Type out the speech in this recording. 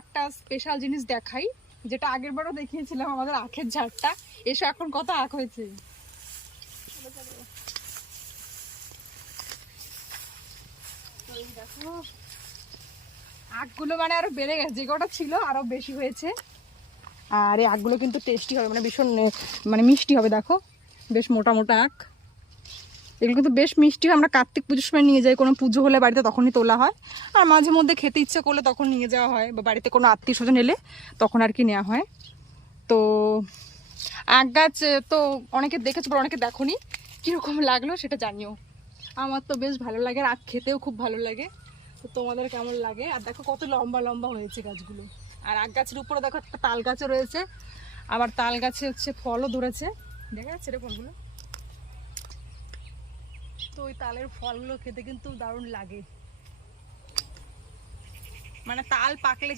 একটা স্পেশাল জিনিস দেখাই, যেটা আগের বারও দেখিয়েছিলাম, আমাদের আখের ঝাড়টা। এসো এখন কত আখ হয়েছে। দেখো আখগুলো মানে আরো বেড়ে গেছে, যে কটা ছিল আরো বেশি হয়েছে। আর এই আখগুলো কিন্তু টেস্টি হবে, মানে ভীষণ মানে মিষ্টি হবে। দেখো বেশ মোটা মোটা আখ, এগুলো কিন্তু বেশ মিষ্টি হয়। আমরা কার্তিক পুজোর সময় নিয়ে যাই, কোনো পুজো হলে বাড়িতে তখনই তোলা হয়। আর মাঝে মধ্যে খেতে ইচ্ছে করলে তখন নিয়ে যাওয়া হয়, বা বাড়িতে কোনো আত্মীয় স্বজন এলে তখন আর কি নেওয়া হয়। তো আখ গাছ তো অনেকে দেখেছো, অনেকে দেখোনি, কীরকম লাগলো সেটা জানিও। আমার তো বেশ ভালো লাগে, আর আখ খেতেও খুব ভালো লাগে। তো তোমাদের কেমন লাগে? আর দেখো কত লম্বা লম্বা হয়েছে গাছগুলো। আর আখ গাছের উপরে দেখো একটা তাল গাছও রয়েছে, আবার তাল গাছে হচ্ছে ফলও ধরেছে, দেখা যাচ্ছে রে ফলগুলো। তো ওই তালের ফলগুলো খেতে কিন্তু দারুণ লাগে, মানে তাল পাকলে